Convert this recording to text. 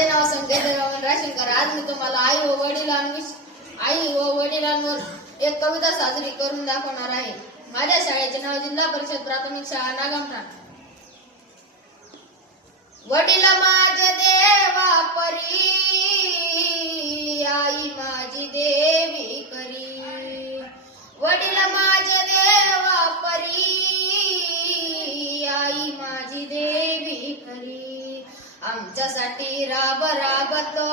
माझे नाव संकेत रमण राशीनकर. आज मी तुम्हाला आई व वडिलांवर एक कविता साजरी करून दाखवणार आहे. माझ्या शाळेचे नाव जिल्हा परिषद प्राथमिक शाळा नागमठाण. वडील माझे देवा परी, आई माझी देवी करी. वडील माझे देवा परी, आई माझी देवी करी. आमच्यासाठी राब राबतो